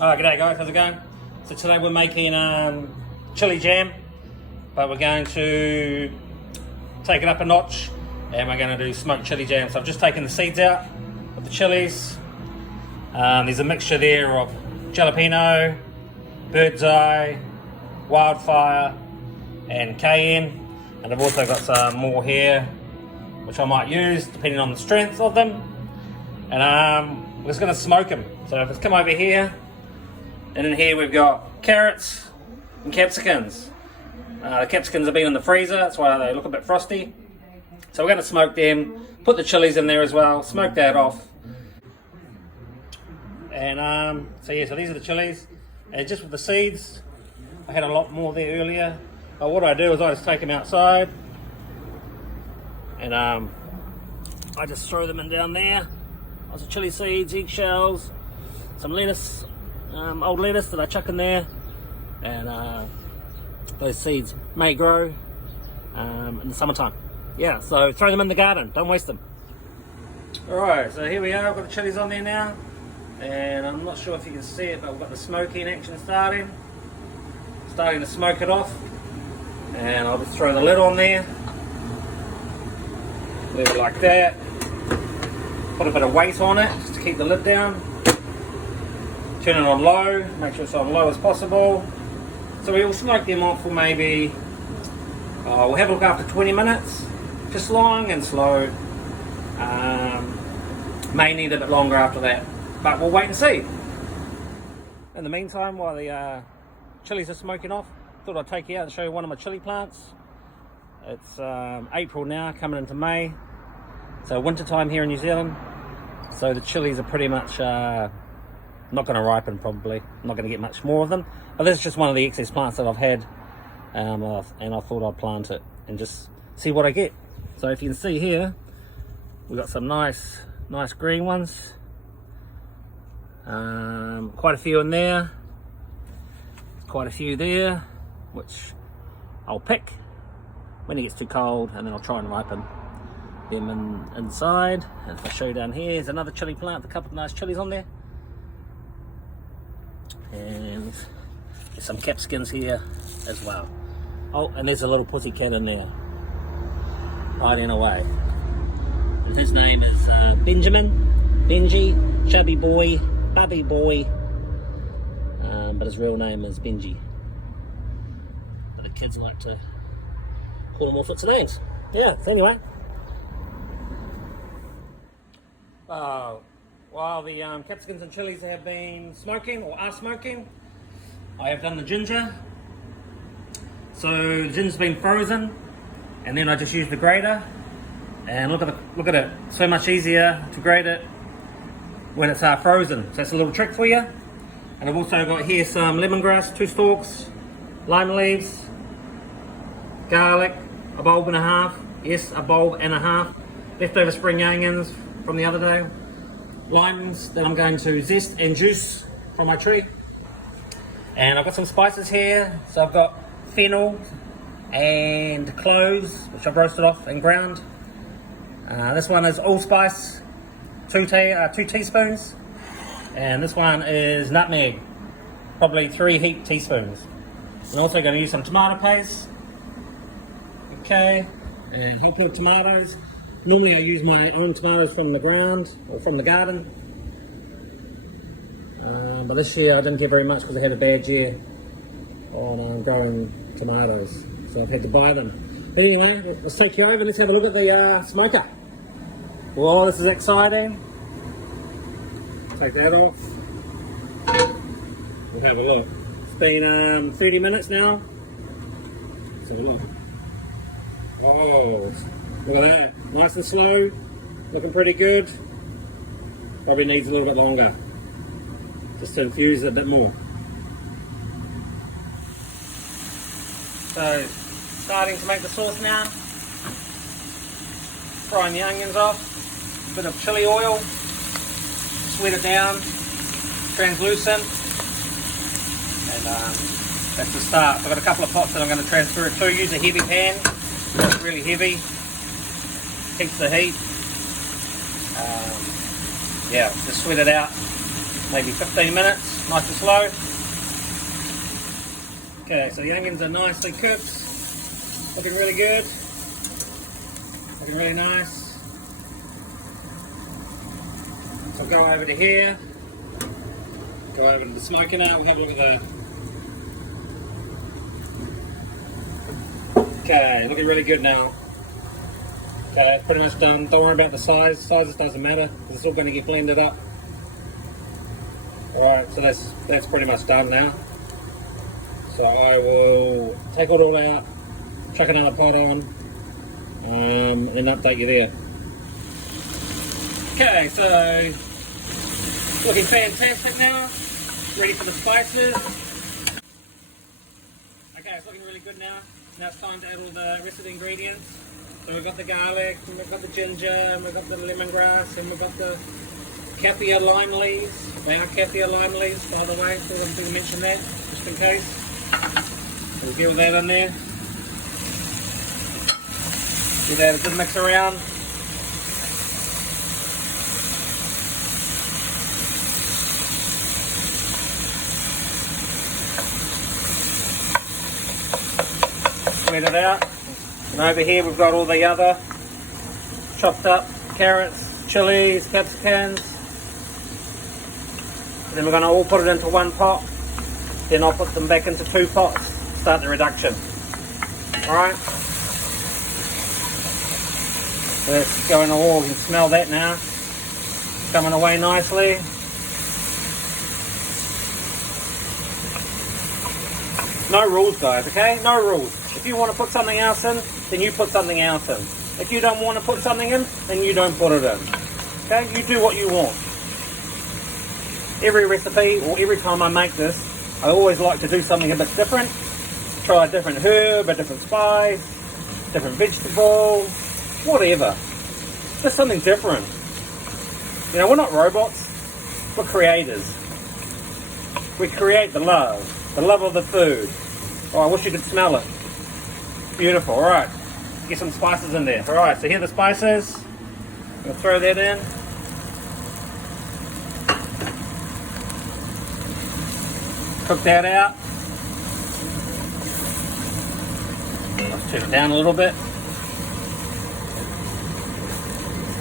G'day guys, how's it going? So today we're making chili jam, but we're going to take it up a notch and we're going to do smoked chili jam. So I've just taken the seeds out of the chilies. There's a mixture there of jalapeno, bird's eye, wildfire and cayenne, and I've also got some more here which I might use depending on the strength of them. And we're just going to smoke them. So let's come over here. And in here we've got carrots and capsicums. The capsicums have been in the freezer, that's why they look a bit frosty. So we're going to smoke them, put the chilies in there as well, smoke that off. And so these are the chilies. And just with the seeds, I had a lot more there earlier. But what I do is I just take them outside. And I just throw them in down there. Lots of chili seeds, eggshells, some lettuce. Old lettuce that I chuck in there, and those seeds may grow in the summertime. Yeah, so throw them in the garden, don't waste them. Alright, so here we are, I've got the chilies on there now, and I'm not sure if you can see it, but we've got the smoking action starting to smoke it off, and I'll just throw the lid on there, leave it like that, put a bit of weight on it just to keep the lid down. Turn it on low, make sure it's on low as possible. So we will smoke them off for maybe, we'll have a look after 20 minutes, just long and slow. May need a bit longer after that, but we'll wait and see. In the meantime, while the chilies are smoking off, thought I'd take you out and show you one of my chili plants. It's April now, coming into May, so winter time here in New Zealand. So the chilies are pretty much not going to ripen probably. I'm not going to get much more of them. But this is just one of the excess plants that I've had. And I thought I'd plant it and just see what I get. So if you can see here, we've got some nice green ones. Quite a few in there. Quite a few there, which I'll pick when it gets too cold, and then I'll try and ripen them inside. And if I show you down here, there's another chili plant with a couple of nice chilies on there. And there's some capsicums here as well. Oh, and there's a little pussycat in there, hiding away. And his name is Benji, chubby boy, bubby boy, but his real name is Benji. But the kids like to call him all sorts of names. Yeah, so anyway. While the capsicums and chilies have been smoking, or are smoking, I have done the ginger. So the ginger's been frozen, and then I just used the grater. And look at it, so much easier to grate it when it's frozen. So that's a little trick for you. And I've also got here some lemongrass, 2 stalks, lime leaves, garlic, a bulb and a half. Yes, a bulb and a half. Leftover spring onions from the other day. Limes that I'm going to zest and juice from my tree. And I've got some spices here. So I've got fennel and cloves, which I've roasted off and ground. This one is allspice, 2 teaspoons. And this one is nutmeg, probably 3 heaped teaspoons. I'm also going to use some tomato paste. Okay, and whole peeled tomatoes. Normally I use my own tomatoes from the ground or from the garden, but this year I didn't get very much because I had a bad year on growing tomatoes, so I've had to buy them. But anyway, let's take you over, let's have a look at the smoker. Well, this is exciting. Take that off. We'll have a look. It's been 30 minutes now. Let's have a look. Oh, look at that, nice and slow, looking pretty good. Probably needs a little bit longer, just to infuse it a bit more. So, starting to make the sauce now. Frying the onions off, a bit of chili oil, sweat it down, translucent, and that's the start. I've got a couple of pots that I'm going to transfer it to. Use a heavy pan, really heavy. Keeps the heat. Yeah, just sweat it out. maybe 15 minutes, nice and slow. Okay, so the onions are nicely cooked, looking really good, looking really nice. So I'll go over to here, go over to the smoking out, we'll have a look at the... Okay, looking really good now. Okay, pretty much done. Don't worry about the size. Sizes doesn't matter because it's all going to get blended up. Alright, so that's pretty much done now. So I will take it all out, chuck another pot on, and update you there. Okay, so looking fantastic now. Ready for the spices. Okay, it's looking really good now. Now it's time to add all the rest of the ingredients. So we've got the garlic, and we've got the ginger, and we've got the lemongrass, and we've got the kaffir lime leaves. They are kaffir lime leaves, by the way, so I'm going to mention that, just in case. We'll get all that in there. Give that a good mix around. Spread it out. And over here we've got all the other chopped up carrots, chilies, capsicums. And then we're going to all put it into one pot. Then I'll put them back into 2 pots, start the reduction. Alright? So that's going all, you can smell that now. It's coming away nicely. No rules, guys, okay? No rules. If you want to put something else in, then you put something else in. If you don't want to put something in, then you don't put it in. Okay? You do what you want. Every recipe, or every time I make this, I always like to do something a bit different. Try a different herb, a different spice, different vegetable, whatever. Just something different. You know, we're not robots. We're creators. We create the love of the food. Oh, I wish you could smell it. Beautiful. All right, get some spices in there. All right, so here are the spices. I'm gonna throw that in. Cook that out. Let's turn it down a little bit.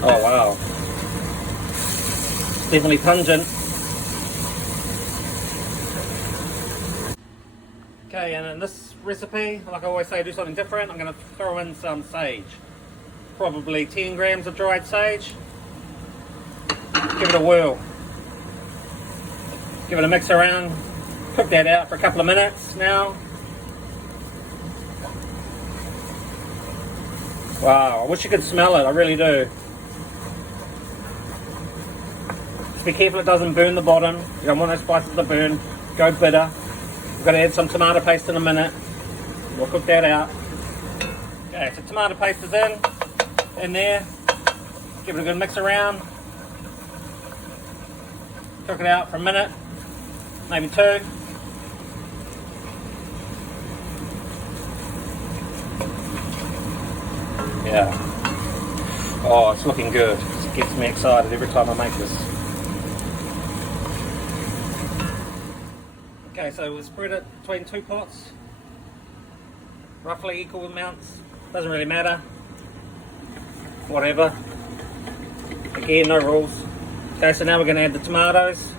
Oh wow, definitely pungent. Okay, and in this recipe, like I always say, do something different. I'm going to throw in some sage. Probably 10 grams of dried sage. Give it a whirl. Give it a mix around. Cook that out for a couple of minutes now. Wow, I wish you could smell it, I really do. Just be careful it doesn't burn the bottom. You don't want those spices to burn. Go bitter. We've got to add some tomato paste in a minute. We'll cook that out. Okay, so tomato paste is in there. Give it a good mix around. Cook it out for a minute, maybe 2. Yeah. Oh, it's looking good. It gets me excited every time I make this. Okay, so we'll spread it between 2 pots. Roughly equal amounts. Doesn't really matter. Whatever. Again, no rules. Okay, so now we're going to add the tomatoes.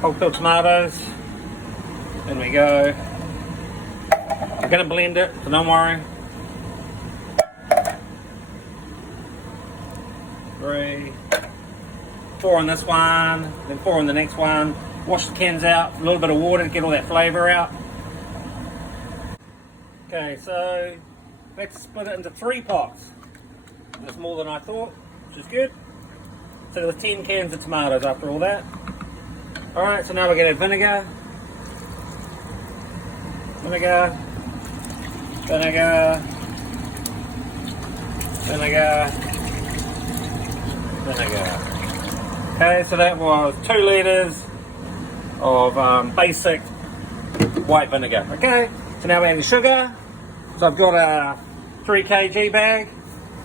Whole peeled tomatoes. There we go. We're going to blend it, so don't worry. 3, 4 on this one, then 4 on the next one. Wash the cans out, a little bit of water to get all that flavour out. Okay, so let's split it into 3 pots. That's more than I thought, which is good. So there's 10 cans of tomatoes after all that. Alright, so now we're going to add vinegar. Vinegar. Vinegar. Vinegar. Vinegar. Okay, so that was 2 litres of basic white vinegar. Okay, so now we're adding sugar. So I've got a 3 kg bag.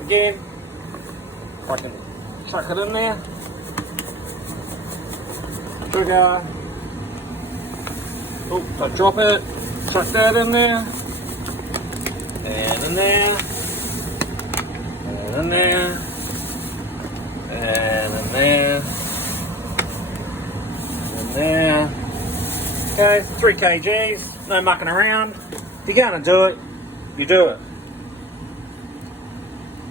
Again, if I can chuck it in there. sugar. Oh, I drop it. Chuck that in there. And in there. And in there. And in there. And there. Okay, 3 kgs. No mucking around. If you're going to do it, you do it.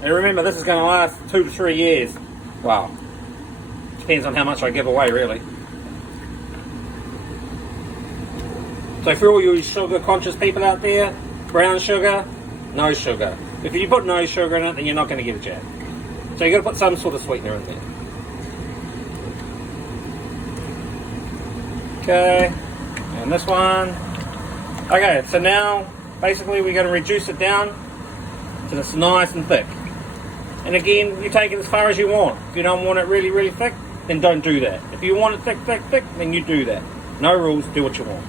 And remember, this is going to last 2 to 3 years. Wow. Depends on how much I give away, really. So for all you sugar conscious people out there, brown sugar, no sugar. If you put no sugar in it, then you're not going to get a jab. So you've got to put some sort of sweetener in there. Okay, and this one. Okay, so now basically we're going to reduce it down so it's nice and thick. And again, you take it as far as you want. If you don't want it really, really thick, then don't do that. If you want it thick, thick, thick, then you do that. No rules, do what you want.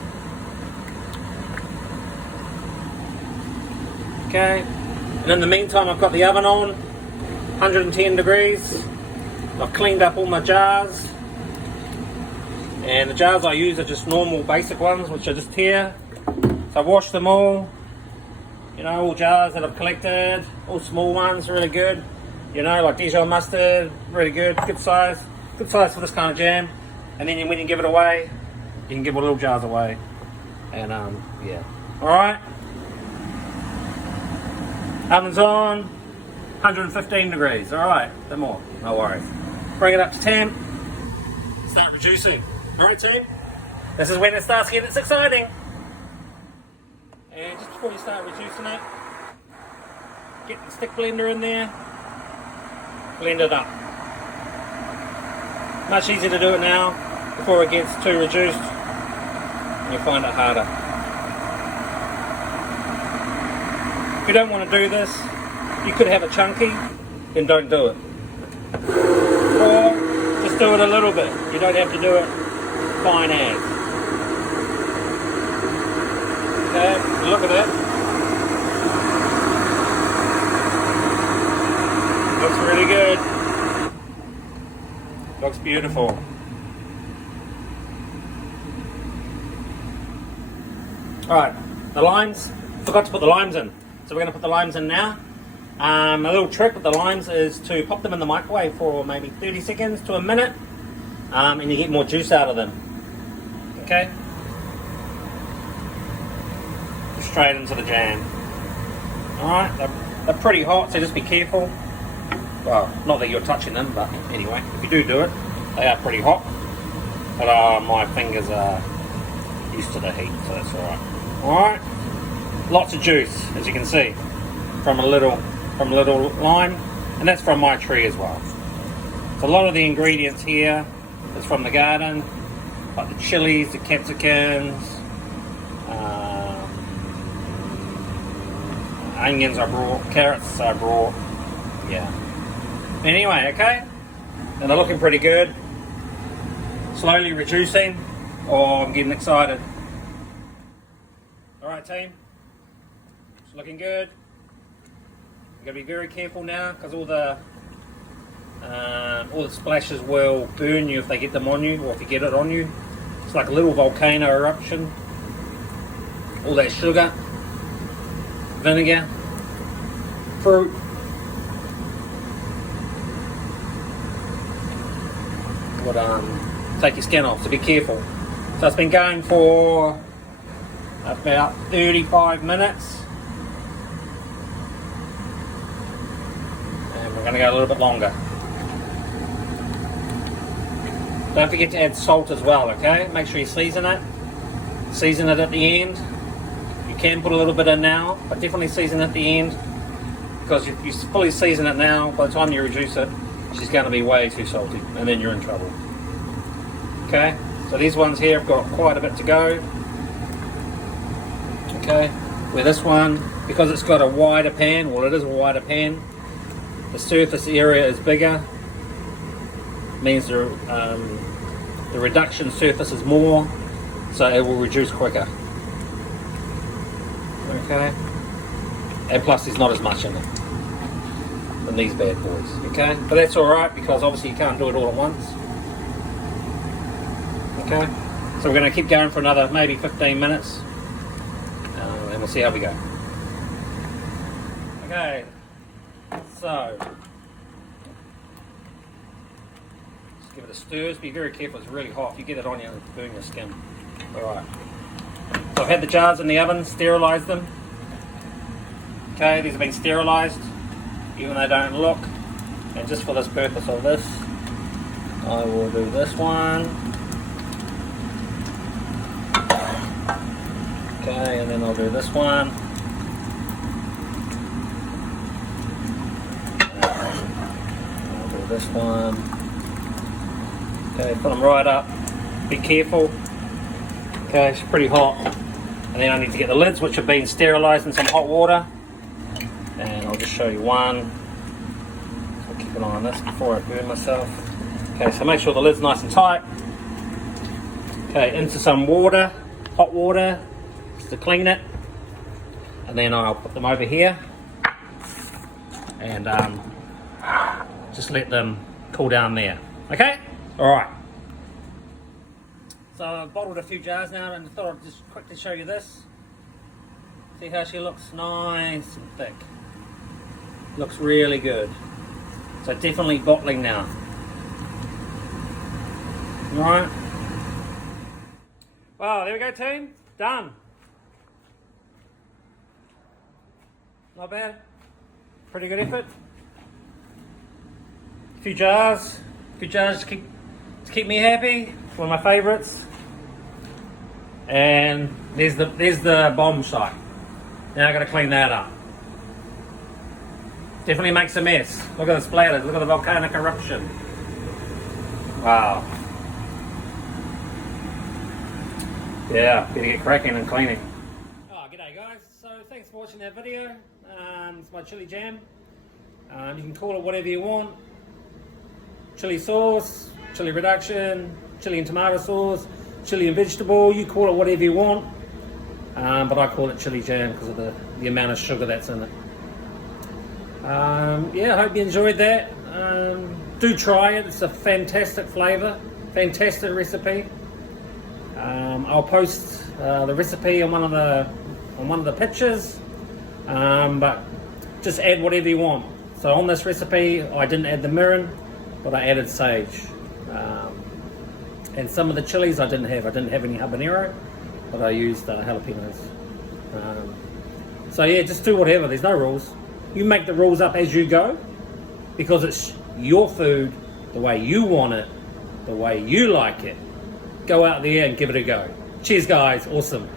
Okay, and in the meantime I've got the oven on, 110 degrees. I've cleaned up all my jars. And the jars I use are just normal basic ones, which are just here. So I've washed them all. You know, all jars that I've collected, all small ones, really good. You know, like Dijon mustard, really good, good size for this kind of jam. And then when you give it away, you can give all little jars away. And yeah, all right. Oven's on, 115 degrees. All right, no more, no worries. Bring it up to 10. Start reducing. All right, team. This is when it starts getting exciting. And just before you start reducing it, get the stick blender in there, blend it up. Much easier to do it now before it gets too reduced and you find it harder. If you don't want to do this, you could have it chunky, then don't do it. Or just do it a little bit. You don't have to do it fine as. Okay, look at that. Looks really good. Looks beautiful. Alright, the limes. Forgot to put the limes in. So we're going to put the limes in now. A little trick with the limes is to pop them in the microwave for maybe 30 seconds to a minute. And you get more juice out of them. Okay? Straight into the jam. Alright, they're pretty hot, so just be careful. Well, not that you're touching them, but anyway, if you do it, they are pretty hot. But my fingers are used to the heat, so that's alright. Alright, lots of juice, as you can see, from a little lime, and that's from my tree as well. So a lot of the ingredients here is from the garden, like the chilies, the capsicums, onions I brought, carrots I brought, yeah. Anyway, okay, and they're looking pretty good. Slowly reducing. Oh, I'm getting excited. Alright team, it's looking good. You've got to be very careful now because all the splashes will burn you if they get them on you, or if you get it on you. It's like a little volcano eruption. All that sugar, vinegar, fruit. Would take your skin off, so be careful. So it's been going for about 35 minutes. And we're going to go a little bit longer. Don't forget to add salt as well, okay? Make sure you season it. Season it at the end. You can put a little bit in now, but definitely season it at the end. Because if you fully season it now, by the time you reduce it, she's going to be way too salty, and then you're in trouble. Okay, so these ones here have got quite a bit to go. Okay, where this one, because it's got a wider pan, well it is a wider pan, the surface area is bigger, means the reduction surface is more, so it will reduce quicker. Okay, and plus there's not as much in it than these bad boys. Okay, but that's alright because obviously you can't do it all at once. Okay, so we're going to keep going for another maybe 15 minutes, and we'll see how we go. Okay, so just give it a stir. Just be very careful, it's really hot. If you get it on you, it'll burn your skin. Alright, so I've had the jars in the oven, sterilised them. Okay, these have been sterilised, even though they don't look. And just for this purpose of this, I will do this one. Okay, and then I'll do this one. I'll do this one. Okay, put them right up. Be careful. Okay, it's pretty hot. And then I need to get the lids, which have been sterilised in some hot water. And I'll just show you one. So I'll keep an eye on this before I burn myself. Okay, so make sure the lid's nice and tight. Okay, into some water, hot water, just to clean it. And then I'll put them over here. And just let them cool down there. Okay? Alright. So I've bottled a few jars now, and I thought I'd just quickly show you this. See how she looks? Nice and thick. Looks really good. So definitely bottling now. Alright. Well, there we go, team. Done. Not bad. Pretty good effort. A few jars to keep me happy. One of my favourites. And there's the bomb site. Now I've got to clean that up. Definitely makes a mess. Look at the splatters. Look at the volcanic eruption. Wow. Yeah, better get cracking and cleaning. Oh, g'day guys. So thanks for watching that video. It's my chili jam. You can call it whatever you want. Chili sauce, chili reduction, chili and tomato sauce, chili and vegetable. You call it whatever you want. But I call it chili jam because of the amount of sugar that's in it. Yeah, I hope you enjoyed that. Do try it. It's a fantastic flavour, fantastic recipe. I'll post the recipe on one of the pictures, but just add whatever you want. So on this recipe, I didn't add the mirin, but I added sage. And some of the chilies I didn't have. I didn't have any habanero, but I used jalapenos. So yeah, just do whatever. There's no rules. You make the rules up as you go, because it's your food, the way you want it, the way you like it. Go out there and give it a go. Cheers guys, awesome.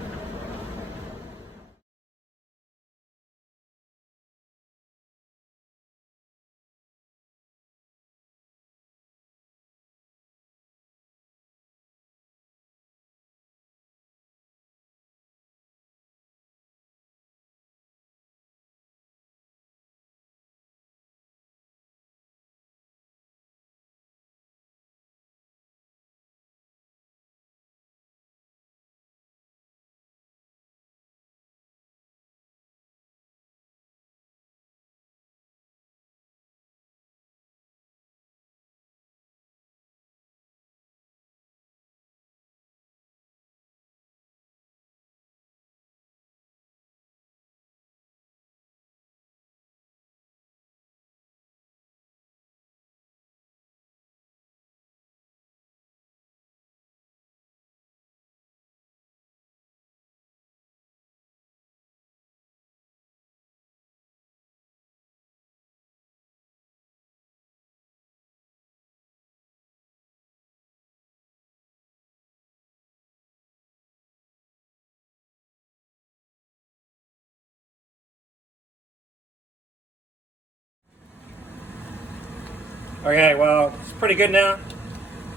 Okay, well, it's pretty good now.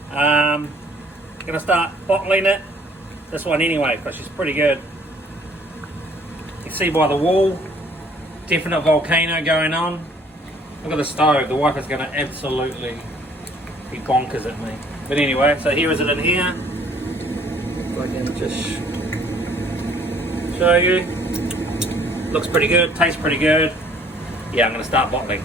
Gonna start bottling it. This one anyway, because she's pretty good. You can see by the wall, definite volcano going on. Look at the stove. The wife is gonna absolutely be bonkers at me. But anyway, so here is it in here. If I can just show you. Looks pretty good, tastes pretty good. Yeah, I'm gonna start bottling.